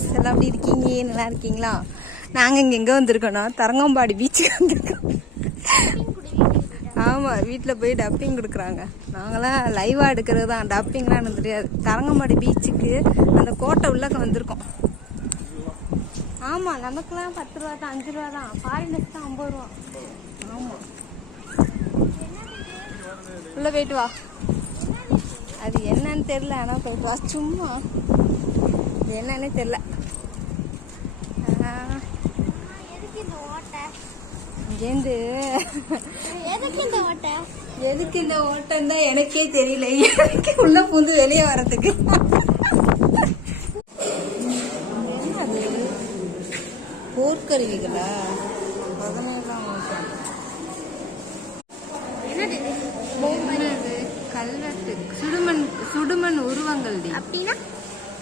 Friends, எல்லாம் எப்படி இருக்கீங்க? நல்லா இருக்கீங்களா? நாங்கள் இங்கே எங்கே வந்திருக்கோன்னா தரங்கம்பாடி பீச்சுக்கு வந்திருக்கோம். ஆமாம், வீட்டில் போய் டப்பிங் கொடுக்குறாங்க. நாங்களாம் லைவாக எடுக்கிறது தான், டப்பிங்லாம் எனக்கு தெரியாது. தரங்கம்பாடி பீச்சுக்கு அந்த கோட்டை உள்ளக்க வந்திருக்கோம். ஆமாம், நமக்குலாம் 10 ரூபா தான், 5 ரூபா தான். ஃபாரினர்ஸ் தான் 50 ரூபா. ஆமாம், உள்ளே போயிட்டு வா. அது என்னன்னு தெரியல, ஆனால் போயிட்டு வா. சும்மா இது என்னன்னே தெரியல. இங்கேருந்து எதுக்கு இந்த ஓட்டம் தான் எனக்கே தெரியல. எனக்கு உள்ள பூந்து வெளியே வர்றதுக்கு. என்ன அது, போர்க்கருவிகளா?